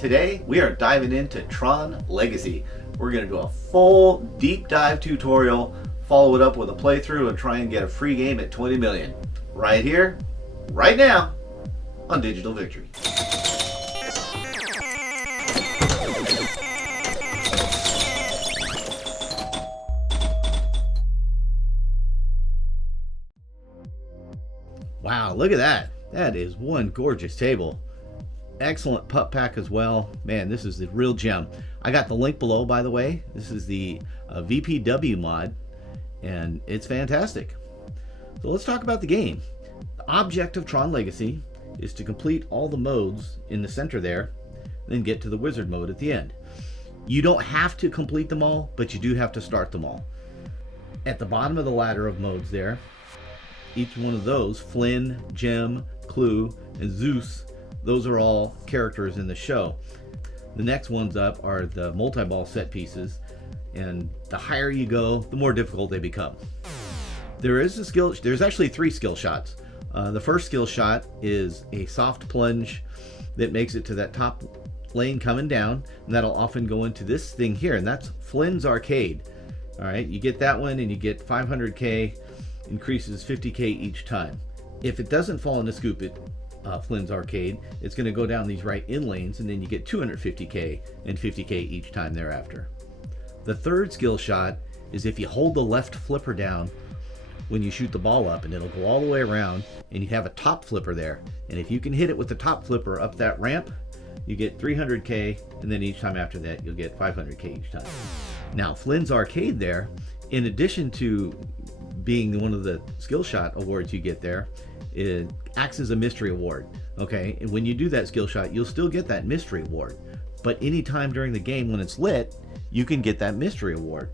Today we are diving into Tron Legacy. We're going to do a full deep dive tutorial, follow it up with a playthrough, and try and get a free game at 20 million. Right here, right now, on Digital Victory. Wow, look at that. That is one gorgeous table. Excellent pup pack as well. Man, this is the real gem. I got the link below, by the way. This is the VPW mod, and it's fantastic. So let's talk about the game. The object of Tron Legacy is to complete all the modes in the center there, then get to the wizard mode at the end. You don't have to complete them all, but you do have to start them all. At the bottom of the ladder of modes there, each one of those, Flynn, Gem, Clue, and Zeus, those are all characters in the show. The next ones up are the multi-ball set pieces, and the higher you go, the more difficult they become. There's actually 3 skill shots. The first skill shot is a soft plunge that makes it to that top lane coming down, and that'll often go into this thing here, and that's Flynn's Arcade. All right, you get that one and you get 500k, increases 50k each time. If it doesn't fall in the scoop at Flynn's Arcade, it's going to go down these right in lanes, and then you get 250k and 50k each time thereafter. The third skill shot is if you hold the left flipper down when you shoot the ball up, and it'll go all the way around, and you have a top flipper there, and if you can hit it with the top flipper up that ramp, you get 300k, and then each time after that you'll get 500k each time. Now Flynn's Arcade there, in addition to being one of the skill shot awards you get there, it acts as a mystery award. Okay, and when you do that skill shot, you'll still get that mystery award, but anytime during the game when it's lit, you can get that mystery award.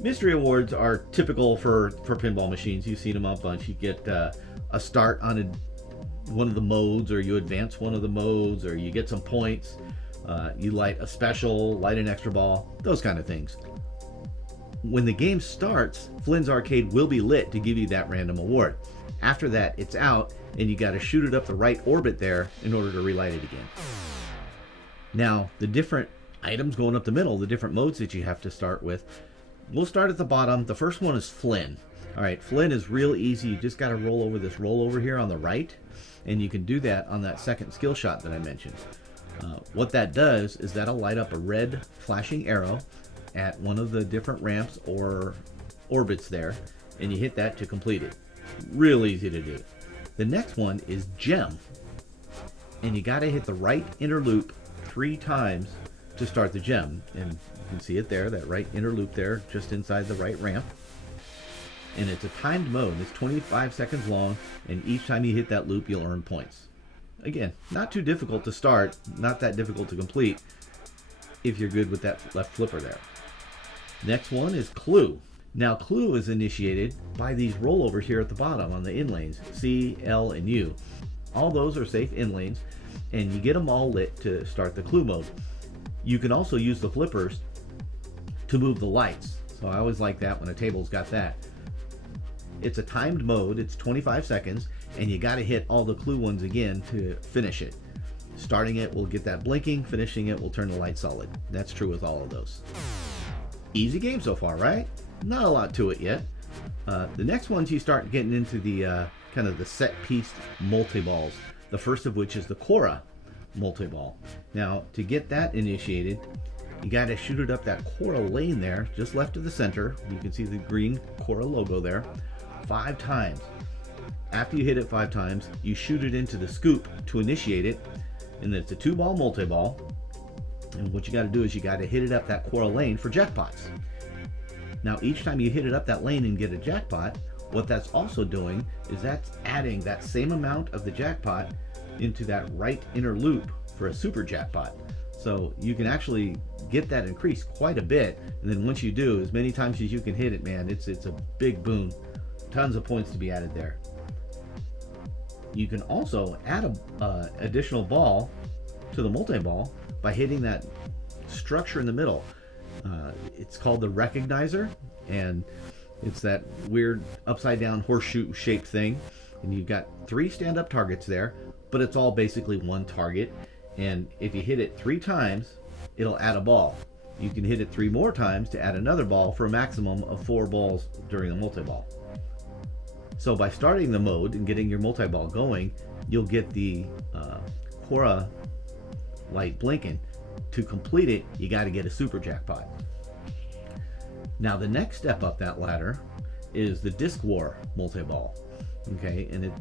Mystery awards are typical for pinball machines. You've seen them a bunch. You get a start on one of the modes, or you advance one of the modes, or you get some points, you light a special, light an extra ball, those kind of things. When the game starts, Flynn's Arcade will be lit to give you that random award. After that, it's out, and you got to shoot it up the right orbit there in order to relight it again. Now, the different items going up the middle, the different modes that you have to start with, we'll start at the bottom. The first one is Flynn. All right, Flynn is real easy. You just got to roll over this rollover here on the right, and you can do that on that second skill shot that I mentioned. What that does is that'll light up a red flashing arrow at one of the different ramps or orbits there, and you hit that to complete it. Real easy to do. The next one is Gem, and you got to hit the right inner loop 3 times to start the gem, and you can see it there, that right inner loop there just inside the right ramp. And it's a timed mode. It's 25 seconds long, and each time you hit that loop you'll earn points. Again, not too difficult to start, not that difficult to complete if you're good with that left flipper there. Next one is Clue. Now Clue is initiated by these rollovers here at the bottom on the in lanes, C, L, and U. All those are safe in lanes, and you get them all lit to start the Clue mode. You can also use the flippers to move the lights, so I always like that when a table's got that. It's a timed mode, it's 25 seconds, and you got to hit all the Clue ones again to finish it. Starting it will get that blinking, finishing it will turn the light solid. That's true with all of those. Easy game so far, right? Not a lot to it yet. The next ones you start getting into the kind of the set piece multi-balls. The first of which is the Cora multi-ball. Now to get that initiated, you got to shoot it up that Cora lane there, just left of the center. You can see the green Cora logo there, 5 times. After you hit it 5 times, you shoot it into the scoop to initiate it, and then it's a 2-ball multi-ball. And what you got to do is you got to hit it up that Cora lane for jackpots. Now each time you hit it up that lane and get a jackpot, what that's also doing is that's adding that same amount of the jackpot into that right inner loop for a super jackpot. So you can actually get that increased quite a bit, and then once you do, as many times as you can hit it, man, it's a big boon. Tons of points to be added there. You can also add a additional ball to the multi-ball by hitting that structure in the middle. It's called the recognizer, and it's that weird upside down horseshoe shaped thing, and you've got 3 stand-up targets there, but it's all basically one target, And if you hit it 3 times, it'll add a ball. You can hit it 3 more times to add another ball for a maximum of 4 balls during the multi-ball. So by starting the mode and getting your multi-ball going, you'll get the Cora light blinking. To complete it, you got to get a super jackpot. Now the next step up that ladder is the Disc War multi-ball. Okay, and it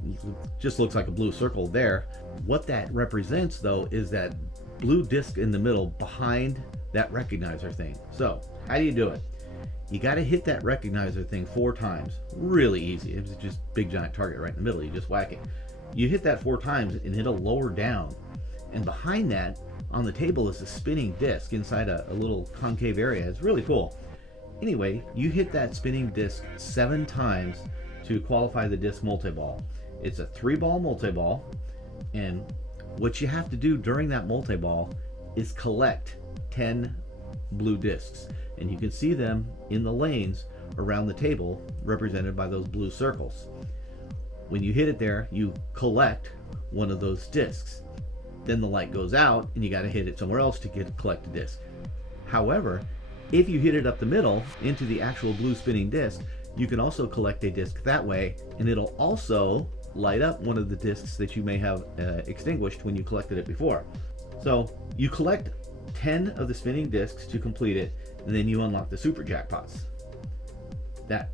just looks like a blue circle there. What that represents though is that blue disc in the middle behind that recognizer thing. So how do you do it? You got to hit that recognizer thing 4 times. Really easy. It's just big giant target right in the middle. You just whack it. You hit that 4 times and it'll lower down. And behind that on the table is a spinning disc inside a little concave area. It's really cool. Anyway, you hit that spinning disc 7 times to qualify the disc multi-ball. It's a 3-ball multi-ball, and what you have to do during that multi-ball is collect 10 blue discs, and you can see them in the lanes around the table represented by those blue circles. When you hit it there, you collect one of those discs. Then the light goes out and you got to hit it somewhere else to collect a disc. However, if you hit it up the middle into the actual blue spinning disc, you can also collect a disc that way, and it'll also light up one of the discs that you may have extinguished when you collected it before. So you collect 10 of the spinning discs to complete it, and then you unlock the super jackpots. That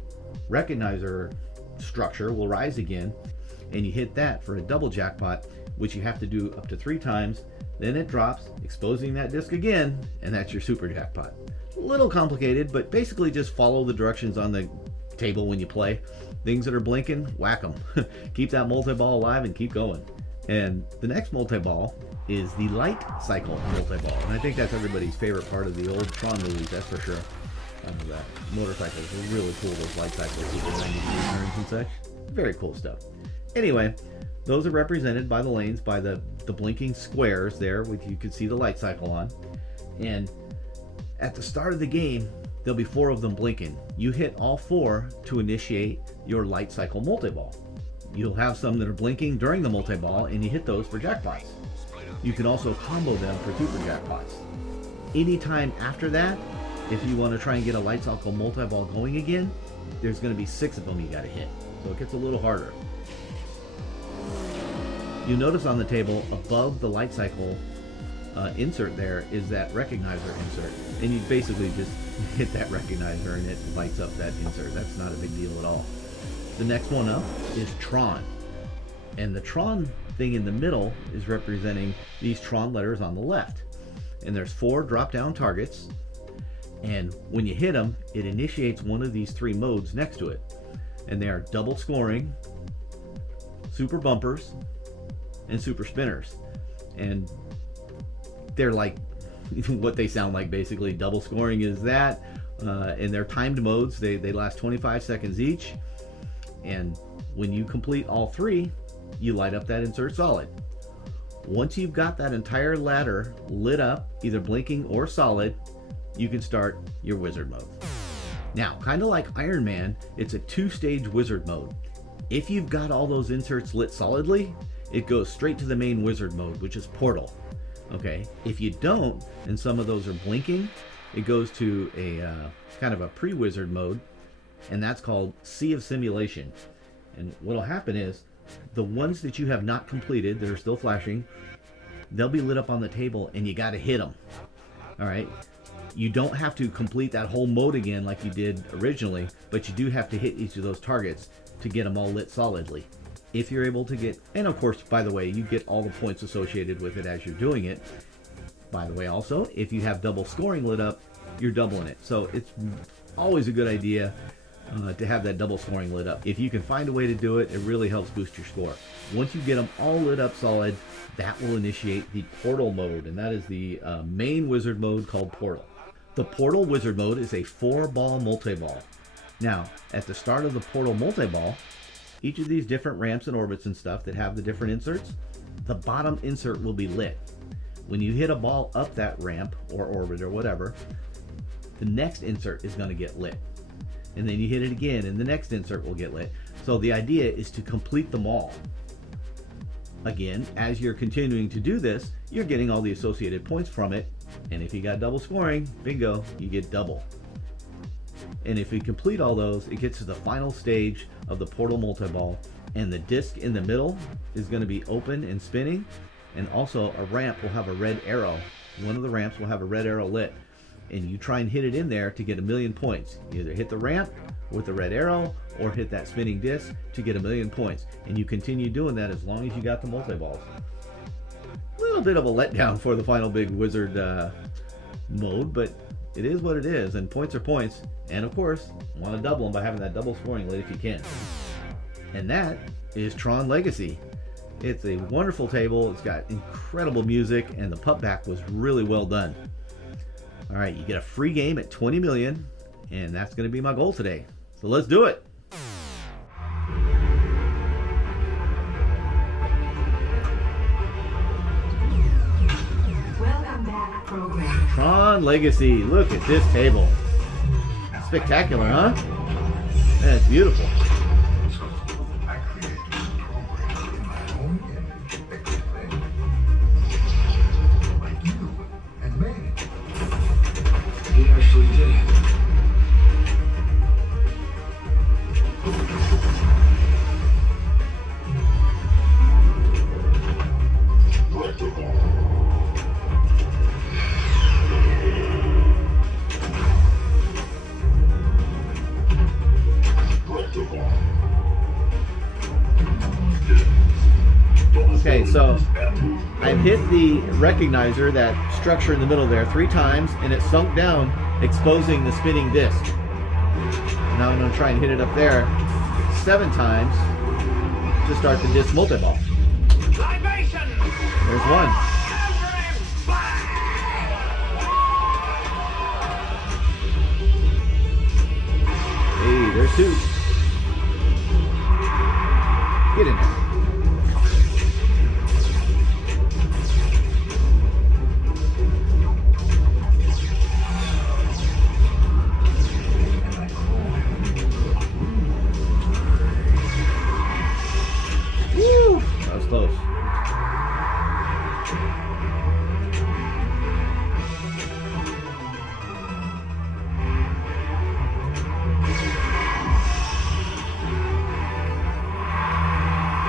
recognizer structure will rise again, and you hit that for a double jackpot, which you have to do up to 3 times. Then it drops, exposing that disc again, and that's your super jackpot. A little complicated, but basically just follow the directions on the table when you play. Things that are blinking, whack them. Keep that multi-ball alive and keep going. And the next multi-ball is the light cycle multi-ball, and I think that's everybody's favorite part of the old Tron movies, that's for sure. That motorcycles are really cool, those light cycles with the 93 turns and such. Very cool stuff. Anyway, those are represented by the lanes, by the blinking squares there, which you can see the light cycle on. And at the start of the game, there'll be 4 of them blinking. You hit all 4 to initiate your light cycle multi-ball. You'll have some that are blinking during the multi-ball, and you hit those for jackpots. You can also combo them for super jackpots. Anytime after that, if you want to try and get a light cycle multi-ball going again, there's going to be 6 of them you got to hit. So it gets a little harder. You notice on the table above the light cycle insert there is that recognizer insert, and you basically just hit that recognizer and it lights up that insert. That's not a big deal at all. The next one up is Tron, and the Tron thing in the middle is representing these Tron letters on the left, and there's 4 drop down targets, and when you hit them, it initiates one of these 3 modes next to it, and they are double scoring, super bumpers, and super spinners. And they're like what they sound like, basically. Double scoring is that, and they're timed modes. They last 25 seconds each, and when you complete all 3, you light up that insert solid. Once you've got that entire ladder lit up, either blinking or solid, you can start your wizard mode. Now, kind of like Iron Man, it's a 2-stage wizard mode. If you've got all those inserts lit solidly, it goes straight to the main wizard mode, which is Portal. Okay, if you don't, and some of those are blinking, it goes to a kind of a pre-wizard mode, and that's called Sea of Simulation. And what'll happen is, the ones that you have not completed, that are still flashing, they'll be lit up on the table, and you got to hit them. All right, you don't have to complete that whole mode again like you did originally, but you do have to hit each of those targets to get them all lit solidly. If you're able to get, and of course, by the way, you get all the points associated with it as you're doing it. By the way, also, if you have double scoring lit up, you're doubling it. So it's always a good idea to have that double scoring lit up. If you can find a way to do it, it really helps boost your score. Once you get them all lit up solid, that will initiate the Portal mode, and that is the main wizard mode called Portal. The Portal wizard mode is a 4-ball multi-ball. Now, at the start of the Portal multi-ball, each of these different ramps and orbits and stuff that have the different inserts, the bottom insert will be lit. When you hit a ball up that ramp or orbit or whatever, the next insert is going to get lit. And then you hit it again and the next insert will get lit. So the idea is to complete them all. Again, as you're continuing to do this, you're getting all the associated points from it. And if you got double scoring, bingo, you get double. And if you complete all those, it gets to the final stage of the Portal Multiball. And the disc in the middle is going to be open and spinning. And also a ramp will have a red arrow. One of the ramps will have a red arrow lit. And you try and hit it in there to get 1,000,000 points. You either hit the ramp with the red arrow or hit that spinning disc to get 1,000,000 points. And you continue doing that as long as you got the multi-balls. A little bit of a letdown for the Final Big Wizard mode, but it is what it is, and points are points. And of course, want to double them by having that double scoring lit if you can. And that is TronLegacy. It's a wonderful table. It's got incredible music, and the putback was really well done. All right, you get a free game at 20 million, and that's going to be my goal today. So let's do it. Welcome back, program. TronLegacy. Look at this table. Spectacular, huh? Man, it's beautiful. He actually did it. Okay, so I've hit the recognizer, that structure in the middle there, 3 times, and it sunk down, exposing the spinning disc. Now I'm going to try and hit it up there 7 times to start the disc multiball. There's one. Hey, there's 2. Get in there. Woo! That was close.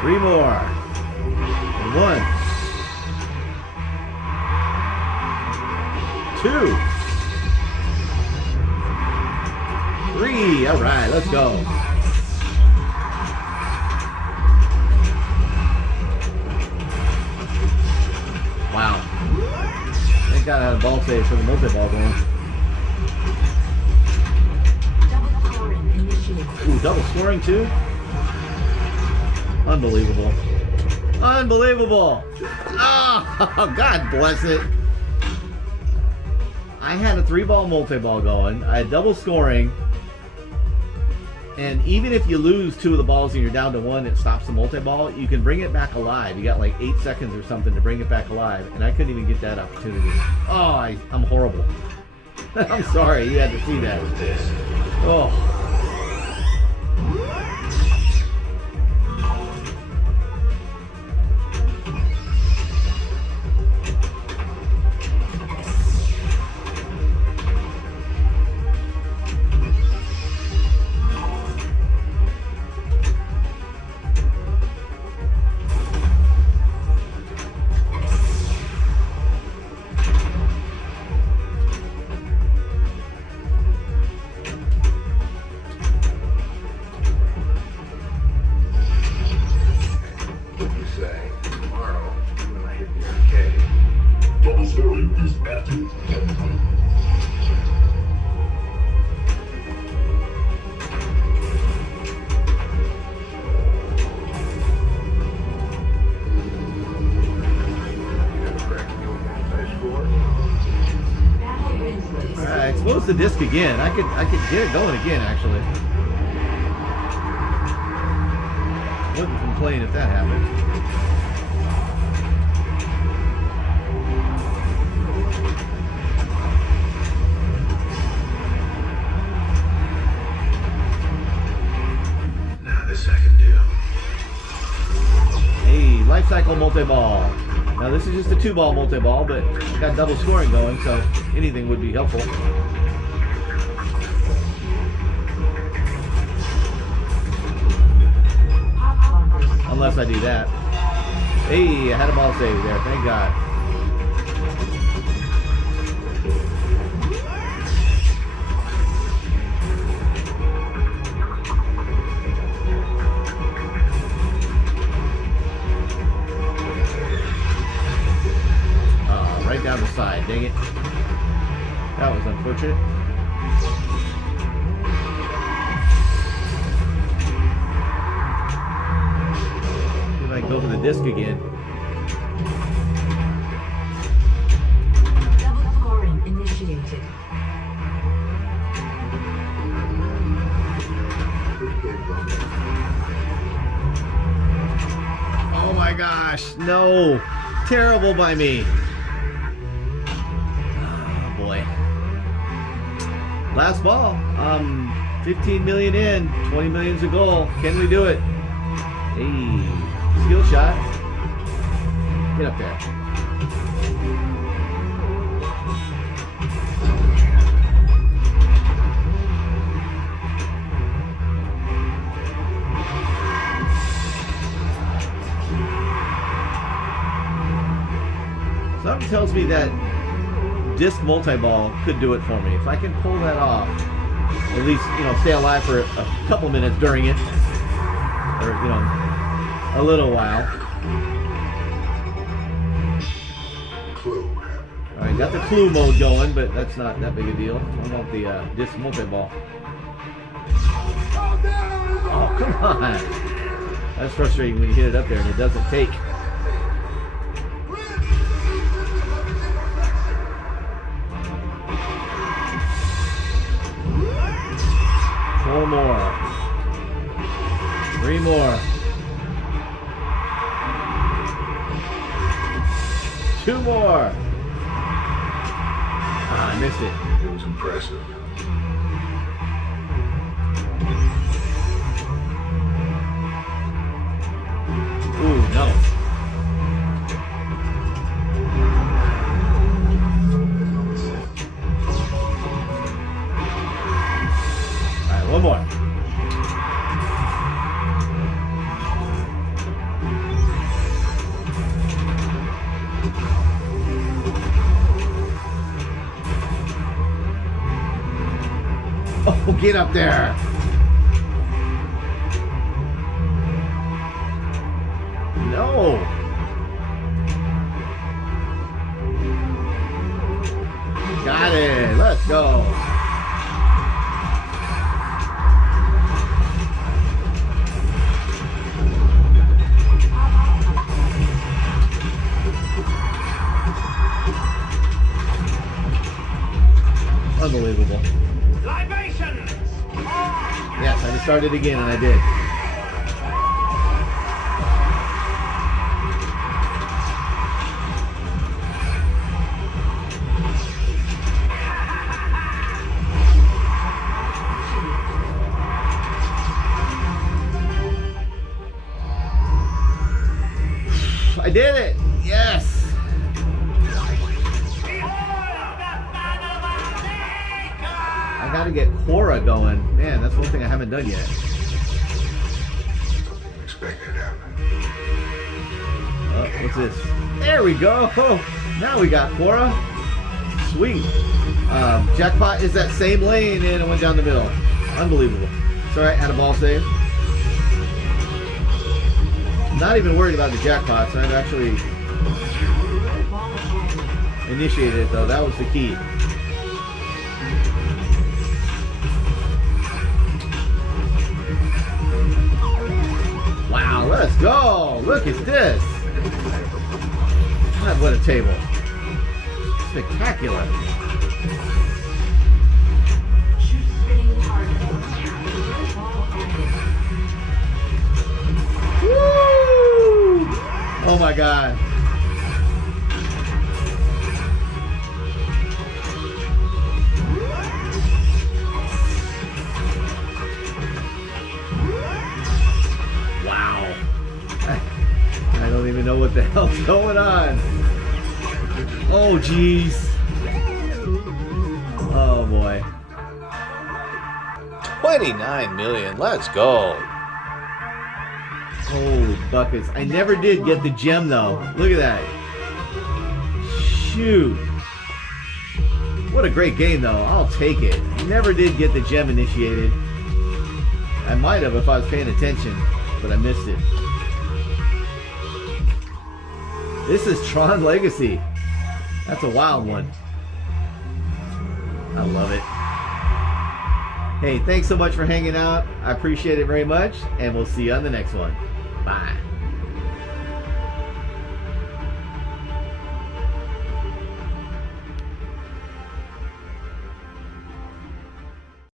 Three more. And 1, 2, 3. All right, let's go. Wow. Thank God I had a ball save for the multi-ball going. Ooh, double scoring too? Unbelievable. Unbelievable. Oh, God bless it. I had a 3-ball multi-ball going. I had double scoring. And even if you lose 2 of the balls and you're down to 1, it stops the multi-ball. You can bring it back alive. You got like 8 seconds or something to bring it back alive. And I couldn't even get that opportunity. Oh, I'm horrible. I'm sorry you had to see that. Oh. Expose the disc again. I could get it going again, actually. Wouldn't complain if that happened. Now this I can do. Hey, life cycle mechanical multi-ball. Now this is just a 2-ball multi-ball, but I got double scoring going, so anything would be helpful. Unless I do that. Hey, I had a ball save there, thank God. Right down the side, dang it. That was unfortunate. See if I can go for the disc again. Double scoring initiated. Oh my gosh, no. Terrible by me. Last ball. 15 million in, 20 million's a goal. Can we do it? Hey, skill shot. Get up there. Something tells me that disc multi-ball could do it for me. If I can pull that off, at least, stay alive for a couple minutes during it, or, a little while. All right, got the clue mode going, but that's not that big a deal. I want the disc multi-ball. Oh, come on. That's frustrating when you hit it up there and it doesn't take. 4 more. 3 more. 2 more. Ah, I missed it. It was impressive. Ooh, no. One more. Oh, get up there. No. Got it. Let's go. Unbelievable. Libations! Yes, I just started again and I did. I did it! Yes! I gotta get Quora going. Man, that's one thing I haven't done yet. Expected to happen. What's this? There we go! Now we got Quora. Sweet. Jackpot is that same lane and it went down the middle. Unbelievable. It's alright, had a ball save. Not even worried about the jackpots. I've actually initiated it though. That was the key. Wow, let's go. Look at this. God, what a table. Spectacular. Woo! Oh my God. Wow. I don't even know what the Oh, jeez. Oh, boy. 29 million. Let's go. Holy buckets. I never did get the gem, though. Look at that. Shoot. What a great game, though. I'll take it. Never did get the gem initiated. I might have if I was paying attention, but I missed it. This is Tron Legacy. That's a wild one. I love it. Hey, thanks so much for hanging out. I appreciate it very much, and we'll see you on the next one. Bye.